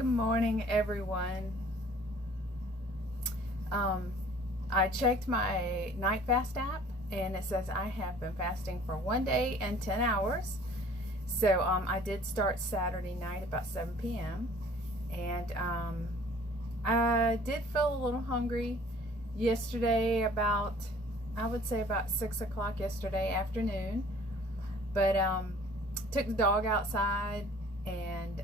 Good morning, everyone. I checked my night fast app and it says I have been fasting for 1 day and 10 hours. So I did start Saturday night about 7 p.m. and I did feel a little hungry yesterday I would say about 6 o'clock yesterday afternoon. But took the dog outside and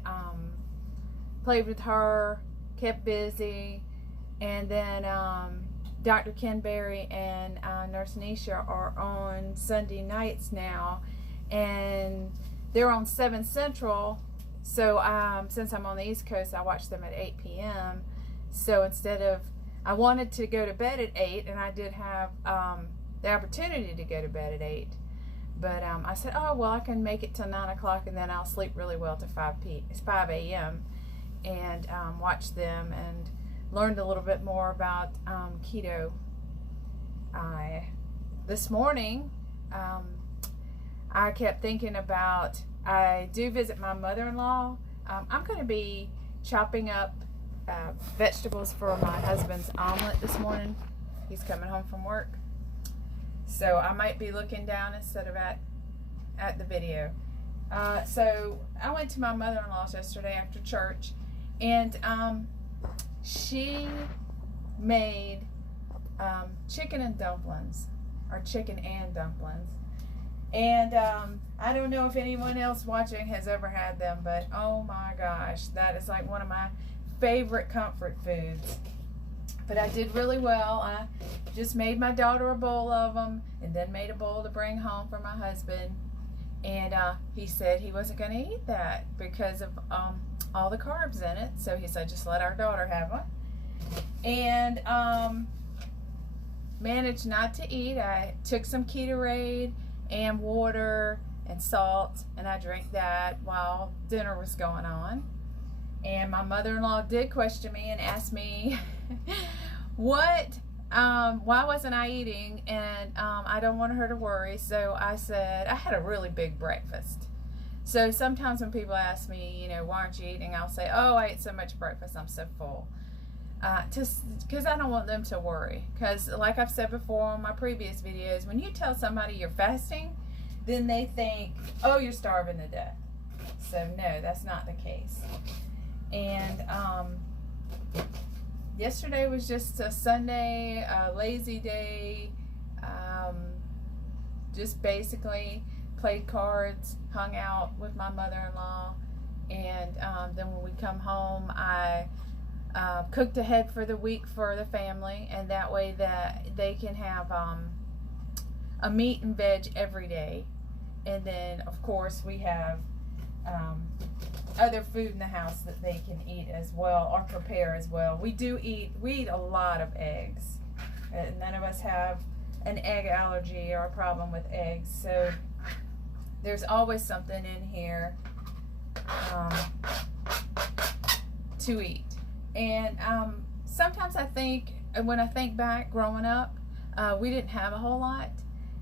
played with her, kept busy, and then Dr. Ken Berry and Nurse Nisha are on Sunday nights now, and they're on 7 Central, so since I'm on the East Coast, I watch them at 8 p.m. So I wanted to go to bed at 8, and I did have the opportunity to go to bed at 8, but I said, oh, well, I can make it till 9 o'clock, and then I'll sleep really well to 5 a.m., and watch them and learned a little bit more about keto. This morning, I kept thinking about, I do visit my mother-in-law. I'm going to be chopping up vegetables for my husband's omelet this morning. He's coming home from work. So I might be looking down instead of at the video. So I went to my mother-in-law's yesterday after church, and she made chicken and dumplings, or chicken and dumplings. And I don't know if anyone else watching has ever had them, but oh my gosh, that is like one of my favorite comfort foods. But I did really well. I just made my daughter a bowl of them, and then made a bowl to bring home for my husband. And he said he wasn't going to eat that because of all the carbs in it. So he said, just let our daughter have one. And managed not to eat. I took some Ketorade and water and salt, and I drank that while dinner was going on. And my mother-in-law did question me and ask me why wasn't I eating, and I don't want her to worry. So I said I had a really big breakfast. So sometimes when people ask me, why aren't you eating, I'll say, oh, I ate so much breakfast, I'm so full. Because I don't want them to worry. Because like I've said before on my previous videos, when you tell somebody you're fasting, then they think, oh, you're starving to death. So no, that's not the case. And yesterday was just a Sunday, a lazy day. Just basically played cards, hung out with my mother-in-law, and then when we come home, I cooked ahead for the week for the family, and that way that they can have a meat and veg every day. And then of course we have other food in the house that they can eat as well, or prepare as well. We eat a lot of eggs. None of us have an egg allergy or a problem with eggs, so there's always something in here to eat. And sometimes when I think back growing up, we didn't have a whole lot.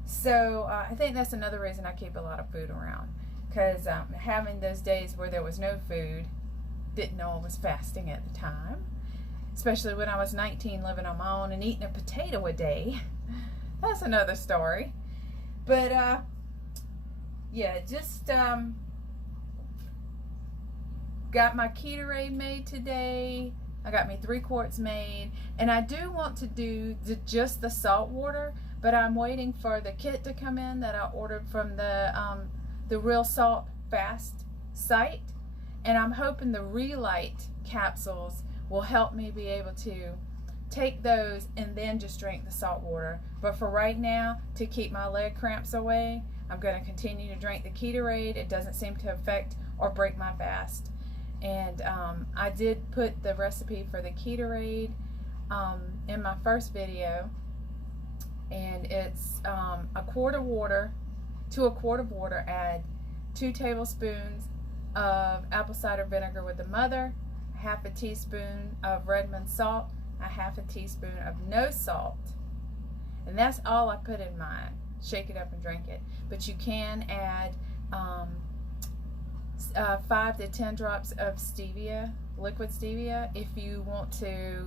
So I think that's another reason I keep a lot of food around. Because having those days where there was no food, didn't know I was fasting at the time. Especially when I was 19, living on my own and eating a potato a day. That's another story. But yeah, just got my Ketorade made today. I got me 3 quarts made, and I do want to do just the salt water, but I'm waiting for the kit to come in that I ordered from the Real Salt Fast site, and I'm hoping the Relight capsules will help me be able to take those and then just drink the salt water. But for right now, to keep my leg cramps away, I'm going to continue to drink the Ketorade. It doesn't seem to affect or break my fast. And I did put the recipe for the Ketorade in my first video, and it's a quart of water. To a quart of water, add 2 tablespoons of apple cider vinegar with the mother, half a teaspoon of Redmond salt, a half a teaspoon of no salt, and that's all I put in mine. Shake it up and drink it. But you can add 5 to 10 drops of stevia, liquid stevia, if you want to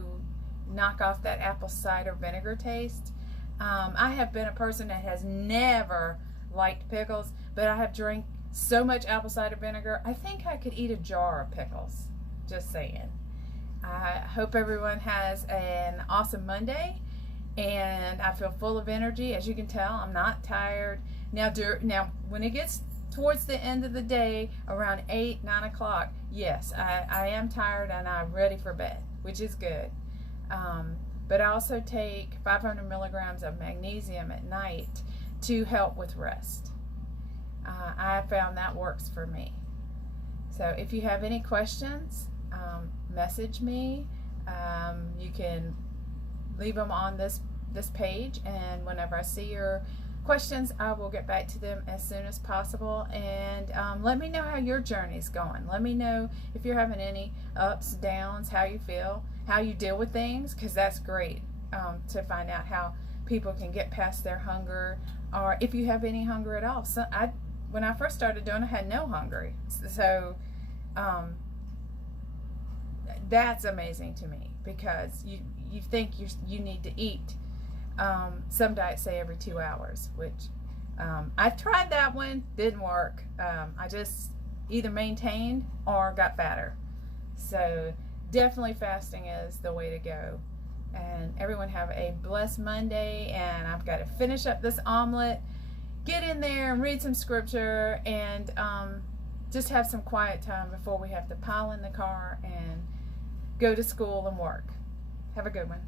knock off that apple cider vinegar taste. I have been a person that has never liked pickles, but I have drank so much apple cider vinegar, I think I could eat a jar of pickles. Just saying. I hope everyone has an awesome Monday, and I feel full of energy. As you can tell, I'm not tired. Now when it gets towards the end of the day, around 8, 9 o'clock, yes, I am tired and I'm ready for bed, which is good. But I also take 500 milligrams of magnesium at night to help with rest. I have found that works for me. So if you have any questions, message me. You can leave them on this page, and whenever I see your questions, I will get back to them as soon as possible. And let me know how your journey's going. Let me know if you're having any ups, downs, how you feel, how you deal with things, because that's great to find out how people can get past their hunger, or if you have any hunger at all. So when I first started doing it, I had no hunger. So that's amazing to me, because you think you need to eat. Some diets say every 2 hours, which I've tried that one, didn't work. I just either maintained or got fatter. So definitely fasting is the way to go. And everyone have a blessed Monday, and I've got to finish up this omelet, get in there and read some scripture, and just have some quiet time before we have to pile in the car and go to school and work. Have a good one.